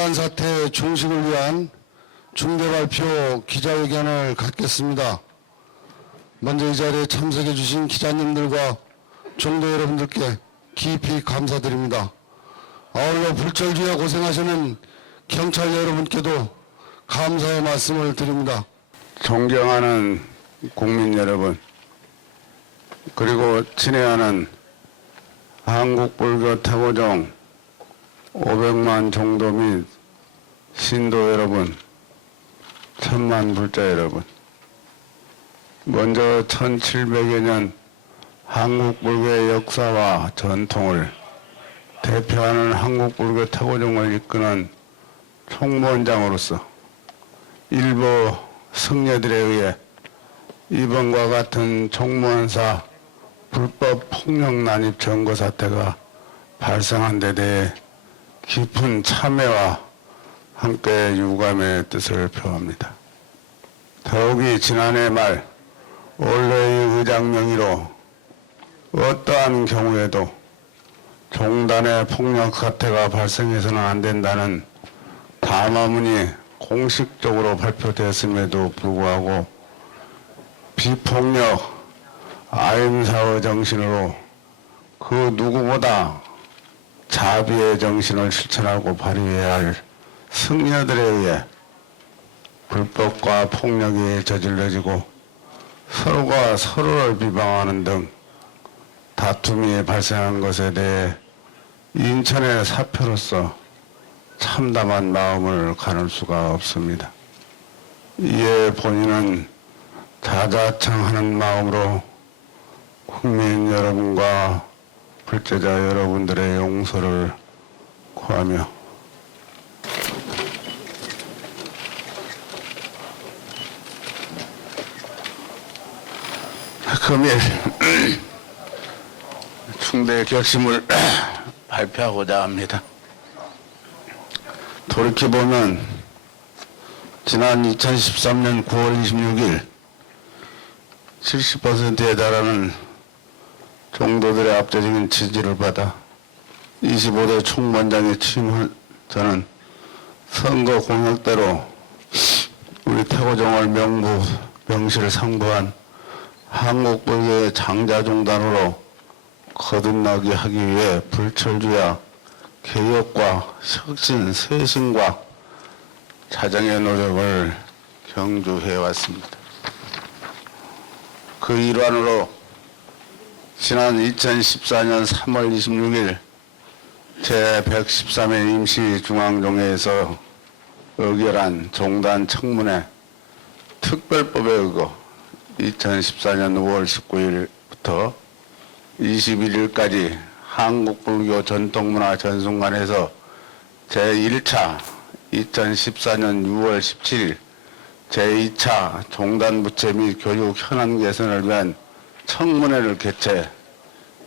종단 사태 종식을 위한 중대 발표 기자회견을 갖겠습니다. 먼저 이 자리에 참석해 주신 기자님들과 종도 여러분들께 깊이 감사드립니다. 아울러 불철주야 고생하시는 경찰 여러분께도 감사의 말씀을 드립니다. 존경하는 국민 여러분, 그리고 친애하는 한국불교 태고종 500만 종도 및 신도 여러분, 천만 불자 여러분, 먼저 1700여 년 한국불교의 역사와 전통을 대표하는 한국불교 태고종을 이끄는 총무원장으로서 일부 승려들에 의해 이번과 같은 총무원사 불법 폭력 난입 점거 사태가 발생한 데 대해 깊은 참회와 함께 유감의 뜻을 표합니다. 더욱이 지난해 말 올해의 의장 명의로 어떠한 경우에도 종단의 폭력 사태가 발생해서는 안 된다는 담화문이 공식적으로 발표되었음에도 불구하고 비폭력 아임사의 정신으로 그 누구보다 자비의 정신을 실천하고 발휘해야 할 승려들에 의해 불법과 폭력이 저질러지고 서로가 서로를 비방하는 등 다툼이 발생한 것에 대해 인천의 사표로서 참담한 마음을 가눌 수가 없습니다. 이에 본인은 자자청하는 마음으로 국민 여러분과 불제자 여러분들의 용서를 구하며 금일 충대 결심을 발표하고자 합니다. 돌이켜보면 지난 2013년 9월 26일 70%에 달하는 종도들의 압도적인 지지를 받아 25대 총무원장에 취임한 저는 선거 공약대로 우리 태고종을 명부 명실상부한 한국불교의 장자종단으로 거듭나게 하기 위해 불철주야 개혁과 혁신, 쇄신과 자정의 노력을 경주해 왔습니다. 그 일환으로 지난 2014년 3월 26일 제113회 임시중앙종회에서 의결한 종단 청문회 특별법에 의거 2014년 5월 19일부터 21일까지 한국불교 전통문화 전승관에서 제1차 2014년 6월 17일 제2차 종단부채 및 교육 현안 개선을 위한 청문회를 개최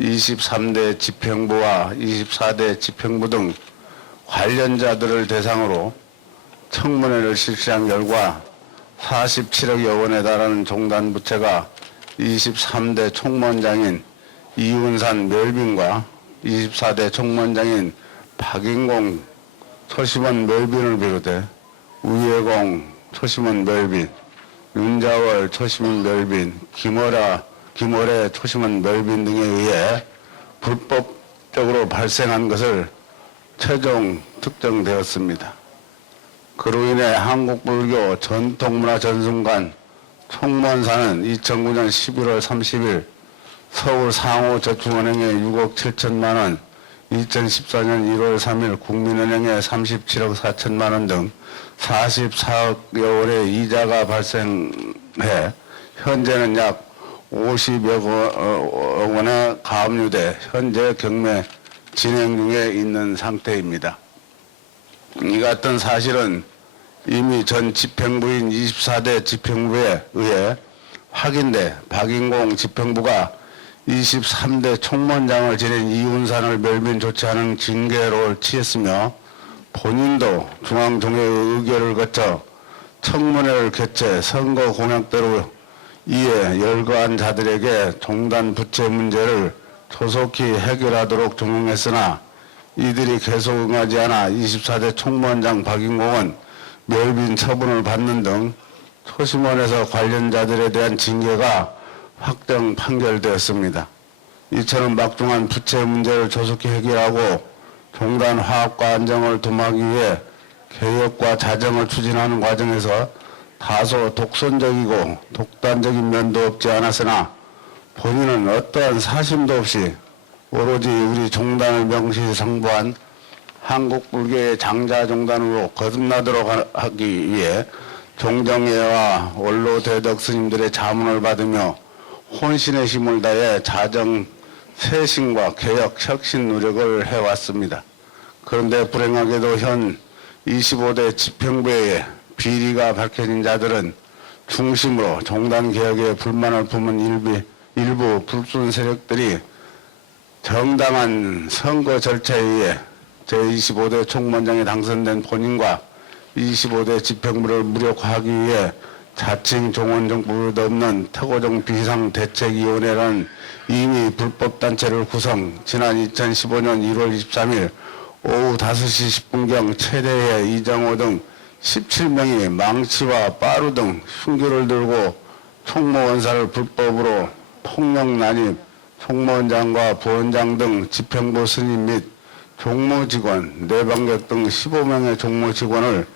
23대 집행부와 24대 집행부 등 관련자들을 대상으로 청문회를 실시한 결과 47억여 원에 달하는 종단부채가 23대 총무원장인 이운산 멸빈과 24대 총무원장인 박인공 초심원 멸빈을 비롯해 우예공 초심원 멸빈, 윤자월 초심원 멸빈, 김월애 초심원 멸빈 등에 의해 불법적으로 발생한 것을 최종 특정되었습니다. 그로 인해 한국불교 전통문화 전승관 총무원사는 2009년 11월 30일 서울 상호저축은행에 6억 7천만 원, 2014년 1월 3일 국민은행에 37억 4천만 원 등 44억여 원의 이자가 발생해 현재는 약 50여 원에 가압류돼 현재 경매 진행 중에 있는 상태입니다. 이 같은 사실은 이미 전 집행부인 24대 집행부에 의해 확인돼 박인공 집행부가 23대 총무원장을 지낸 이운산을 멸빈 조치하는 징계를 취했으며 본인도 중앙종회의 의결을 거쳐 청문회를 개최 선거 공약대로 이에 열거한 자들에게 종단 부채 문제를 조속히 해결하도록 종용했으나 이들이 계속 응하지 않아 24대 총무원장 박인공은 멸빈 처분을 받는 등 초심원에서 관련자들에 대한 징계가 확정 판결되었습니다. 이처럼 막중한 부채 문제를 조속히 해결하고 종단 화합과 안정을 도모하기 위해 개혁과 자정을 추진하는 과정에서 다소 독선적이고 독단적인 면도 없지 않았으나 본인은 어떠한 사심도 없이 오로지 우리 종단을 명시상부한 한국불교의 장자종단으로 거듭나도록 하기 위해 종정회와 원로대덕 스님들의 자문을 받으며 혼신의 힘을 다해 자정 쇄신과 개혁 혁신 노력을 해왔습니다. 그런데 불행하게도 현 25대 집행부에 비리가 밝혀진 자들은 중심으로 종단 개혁에 불만을 품은 일부 불순 세력들이 정당한 선거 절차에 의해 제25대 총무원장에 당선된 본인과 25대 집행부를 무력화하기 위해 자칭 종원정부도 없는特고종 비상대책위원회라는 이미 불법단체를 구성, 지난 2015년 1월 23일 오후 5시 10분경 최대회 이정호 등 17명이 망치와 빠루 등 흉기를 들고 총무원사를 불법으로 폭력 난입, 총무원장과 부원장 등 집행부 스님 및 종무직원, 내방객 등 15명의 종무직원을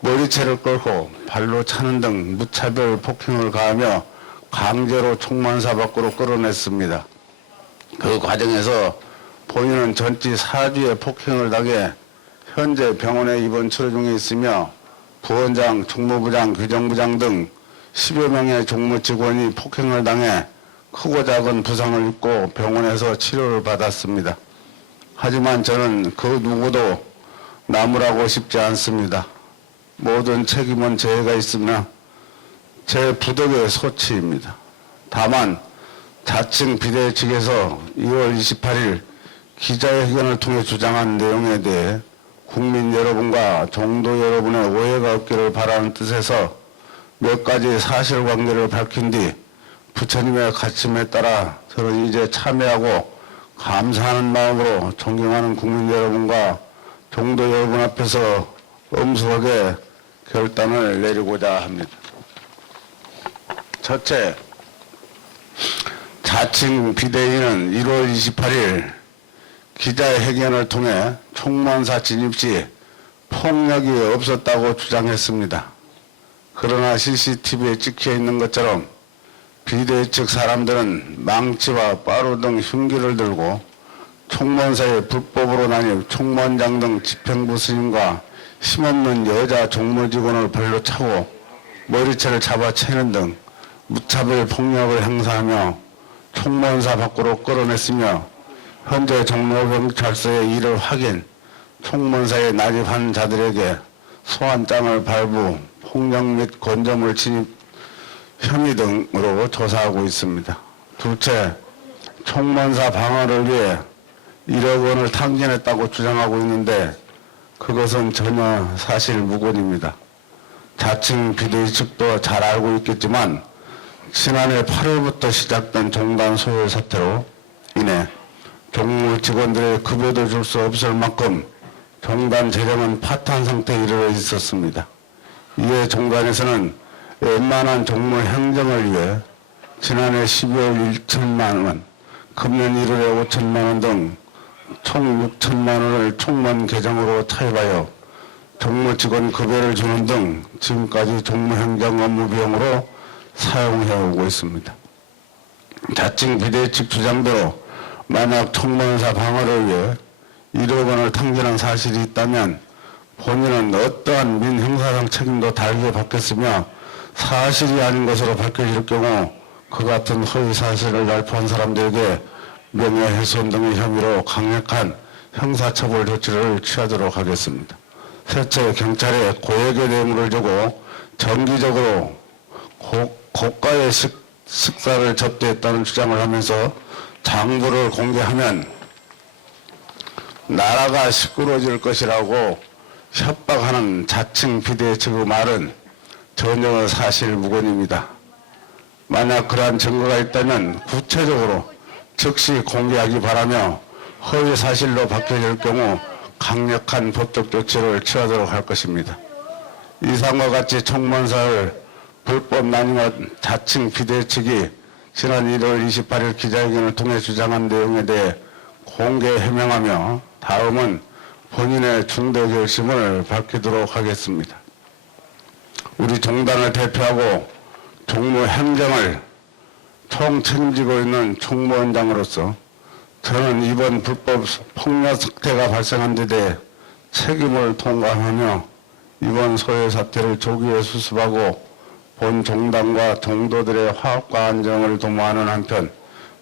머리채를 끌고 발로 차는 등 무차별 폭행을 가하며 강제로 총무원사 밖으로 끌어냈습니다. 그 과정에서 본인은 전치 4주의 폭행을 당해 현재 병원에 입원 치료 중에 있으며 부원장, 총무부장, 규정부장 등 10여 명의 종무직원이 폭행을 당해 크고 작은 부상을 입고 병원에서 치료를 받았습니다. 하지만 저는 그 누구도 나무라고 싶지 않습니다. 모든 책임은 제가 있으며 제 부덕의 소치입니다. 다만 자칭 비대위 측에서 2월 28일 기자회견을 통해 주장한 내용에 대해 국민 여러분과 종도 여러분의 오해가 없기를 바라는 뜻에서 몇 가지 사실관계를 밝힌 뒤 부처님의 가침에 따라 저는 이제 참여하고 감사하는 마음으로 존경하는 국민 여러분과 종도 여러분 앞에서 엄숙하게 결단을 내리고자 합니다. 첫째, 자칭 비대위는 1월 28일 기자회견을 통해 총무원사 진입 시 폭력이 없었다고 주장했습니다. 그러나 CCTV에 찍혀 있는 것처럼 비대위 측 사람들은 망치와 빠루 등 흉기를 들고 총무원사에 불법으로 난입 총무원장 등 집행부 스님과 힘없는 여자 종무직원을 발로 차고 머리채를 잡아채는 등 무차별 폭력을 행사하며 총무원사 밖으로 끌어냈으며 현재 종로경찰서의 이를 확인, 총무원사에 난입한 자들에게 소환장을 발부, 폭력 및 건조물 침입 혐의 등으로 조사하고 있습니다. 둘째, 총무원사 방어를 위해 1억 원을 탕진했다고 주장하고 있는데 그것은 전혀 사실 무근입니다. 자칭 비대위 측도 잘 알고 있겠지만 지난해 8월부터 시작된 종단 소열 사태로 인해 종무 직원들의 급여도 줄 수 없을 만큼 종단 재정은 파탄 상태에 이르러 있었습니다. 이에 종단에서는 웬만한 종무 행정을 위해 지난해 12월 1천만 원, 금년 1월에 5천만 원 등 총 6천만 원을 총무원 계정으로 차입하여 종무 직원 급여를 주는 등 지금까지 종무 행정 업무 비용으로 사용해오고 있습니다. 자칭 비대위 측 주장대로 만약 총무원사 방어를 위해 1억 원을 탕진한 사실이 있다면 본인은 어떠한 민형사상 책임도 달게 받겠으며 사실이 아닌 것으로 밝혀질 경우 그 같은 허위 사실을 발표한 사람들에게 명예훼손 등의 혐의로 강력한 형사처벌 조치를 취하도록 하겠습니다. 셋째, 경찰에 고액의 뇌물을 주고 정기적으로 고가의 식사를 접대했다는 주장을 하면서 장부를 공개하면 나라가 시끄러워질 것이라고 협박하는 자칭 비대위 측의 말은 전혀 사실 무근입니다. 만약 그러한 증거가 있다면 구체적으로 즉시 공개하기 바라며 허위 사실로 밝혀질 경우 강력한 법적 조치를 취하도록 할 것입니다. 이상과 같이 총무원사를 불법 난용한 자칭 비대 측이 지난 1월 28일 기자회견을 통해 주장한 내용에 대해 공개 해명하며 다음은 본인의 중대 결심을 밝히도록 하겠습니다. 우리 종단을 대표하고 종무 행정을 총책임지고 있는 총무원장으로서 저는 이번 불법 폭력 사태가 발생한 데 대해 책임을 통감하며 이번 소외 사태를 조기에 수습하고 본 종단과 종도들의 화합과 안정을 도모하는 한편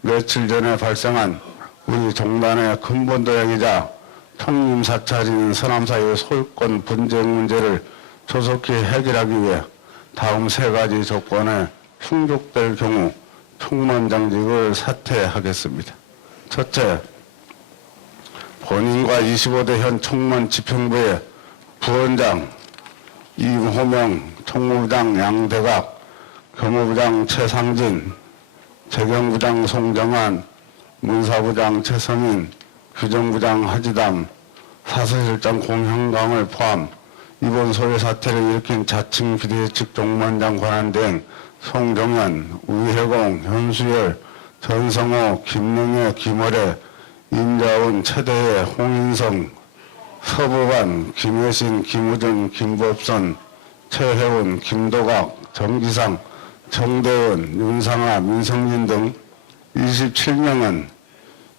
며칠 전에 발생한 우리 종단의 근본 도약이자 총림사찰인 서남사의 소유권 분쟁 문제를 조속히 해결하기 위해 다음 세 가지 조건에 충족될 경우 총무원장직을 사퇴하겠습니다. 첫째, 본인과 25대 현 총무원 집행부의 부원장 이호명, 총무부장 양대각, 교무부장 최상진, 재경부장 송정환, 문사부장 최성인, 규정부장 하지담, 사서실장 공형광을 포함 이번 소외 사태를 일으킨 자칭 비대측 종무원장 권한대행 송정현, 우혜공, 현수열, 전성호, 김능혜, 김월애, 임자훈, 최대혜, 홍인성, 서부반, 김혜신, 김우준, 김법선, 최혜원, 김도각, 정기상, 정대원, 윤상아, 민성진 등 27명은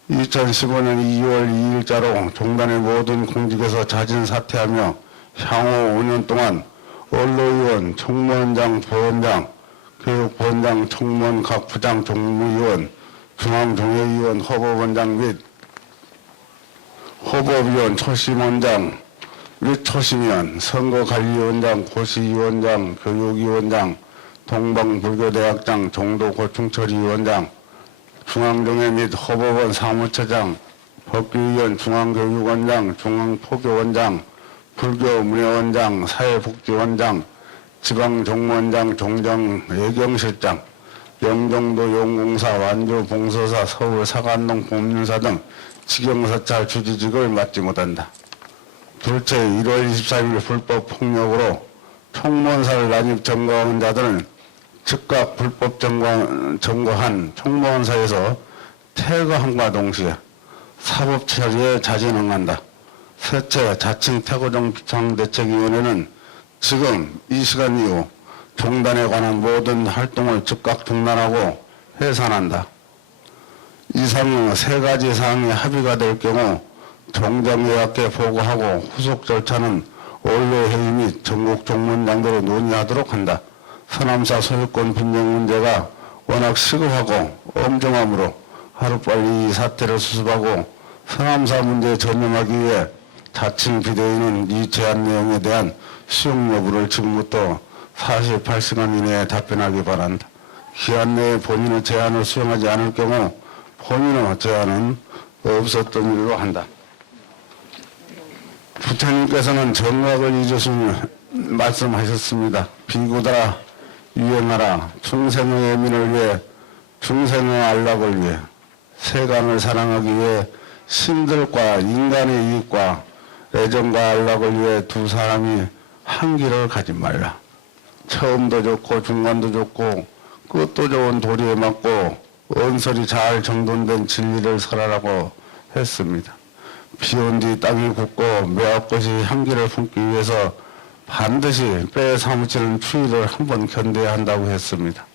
2015년 2월 2일자로 종단의 모든 공직에서 자진 사퇴하며 향후 5년 동안 언로위원, 총무원장, 부원장, 교육부원장, 총무원 각 부장, 종무위원, 중앙종회위원, 허법원장 및 허법위원, 초심원장 및 초심위원, 선거관리위원장, 고시위원장, 교육위원장, 동방불교대학장, 종도고충처리위원장, 중앙종회 및 허법원 사무처장, 법규위원, 중앙교육원장, 중앙포교원장, 불교문예원장, 사회복지원장, 지방종무원장, 종정예경실장, 영종도 용공사, 완주봉서사, 서울 사관동 법률사 등 직영사찰 주지직을 맡지 못한다. 둘째, 1월 24일 불법 폭력으로 총무원사를 난입 점거한 자들은 즉각 불법 점거한 총무원사에서 퇴거함과 동시에 사법 처리에 자진 응한다. 셋째, 자칭 태고종 비상대책위원회는 지금 이 시간 이후 종단에 관한 모든 활동을 즉각 중단하고 해산한다. 이상 세 가지 사항이 합의가 될 경우 종정의학회 보고하고 후속 절차는 원로회의 및 전국 종무원장대로 논의하도록 한다. 서남사 소유권 분쟁 문제가 워낙 시급하고 엄중하므로 하루빨리 이 사태를 수습하고 서남사 문제에 전념하기 위해 자칭 비대위는 이 제안 내용에 대한 수용 여부를 지금부터 48시간 이내에 답변하기 바란다. 기한 내에 본인의 제안을 수용하지 않을 경우 본인의 제안은 없었던 일로 한다. 부처님께서는 정각을 잊으시며 말씀하셨습니다. 비구더라 유행하라 중생의 예민을 위해 중생의 안락을 위해 세간을 사랑하기 위해 신들과 인간의 이익과 애정과 안락을 위해 두 사람이 한 길을 가지 말라. 처음도 좋고 중간도 좋고 끝도 좋은 도리에 맞고 언설이 잘 정돈된 진리를 설하라고 했습니다. 비온 뒤 땅이 굳고 매화꽃이 향기를 품기 위해서 반드시 뼈에 사무치는 추위를 한번 견뎌야 한다고 했습니다.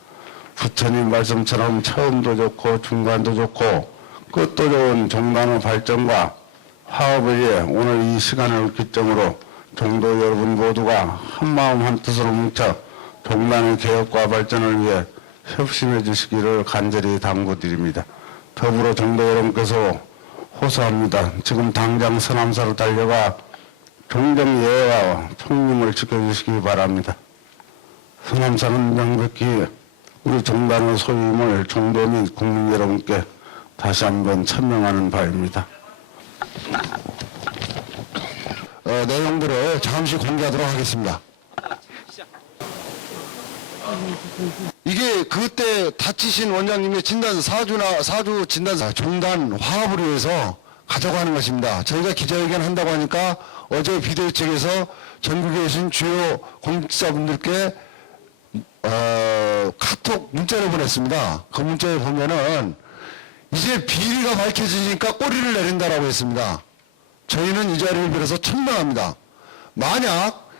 부처님 말씀처럼 처음도 좋고 중간도 좋고 끝도 좋은 종단의 발전과 화합을 위해 오늘 이 시간을 기점으로 종도 여러분 모두가 한마음 한뜻으로 뭉쳐 종단의 개혁과 발전을 위해 협심해 주시기를 간절히 당부드립니다. 더불어 종도 여러분께서 호소합니다. 지금 당장 서남사로 달려가 종정예와 총림을 지켜주시기 바랍니다. 서남사는 명백히 우리 종단의 소유임을 종도 및 국민 여러분께 다시 한번 천명하는 바입니다. 내용들을 잠시 공개하도록 하겠습니다. 이게 그때 다치신 원장님의 진단서, 사주 진단서, 종단 화합을 위해서 가자고 하는 것입니다. 저희가 기자회견 한다고 하니까 어제 비대위 측에서 전국에 계신 주요 공직자분들께 카톡 문자를 보냈습니다. 그 문자에 보면은 이제 비리가 밝혀지니까 꼬리를 내린다라고 했습니다. 저희는 이 자리를 빌어서 천명합니다. 만약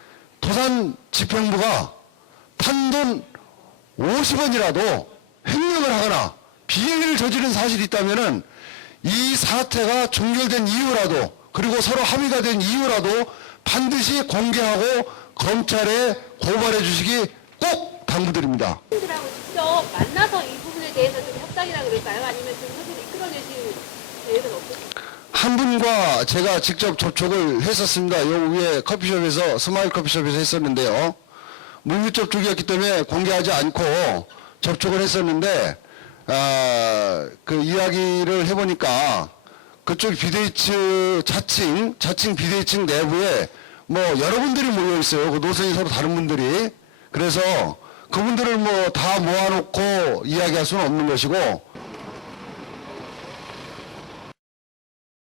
도산지평부가 판돈 50원이라도 횡령을 하거나 비리를 저지른 사실이 있다면은 이 사태가 종결된 이유라도 그리고 서로 합의가 된 이유라도 반드시 공개하고 검찰에 고발해 주시기 꼭 당부드립니다. 분들하고 직접 만나서 이 부분에 대해서 좀 협상이라 그럴까요? 아니면 좀 협의를 이끌어내실 계획은 없으신가요? 한 분과 제가 직접 접촉을 했었습니다. 요 위에 커피숍에서 스마일 커피숍에서 했었는데요. 물밑 접촉이었기 때문에 공개하지 않고 접촉을 했었는데 그 이야기를 해보니까 그쪽 비대위 측 자칭 비대위 측 내부에 뭐 여러분들이 모여 있어요. 그 노선이 서로 다른 분들이. 그래서 그분들을 뭐 다 모아놓고 이야기할 수는 없는 것이고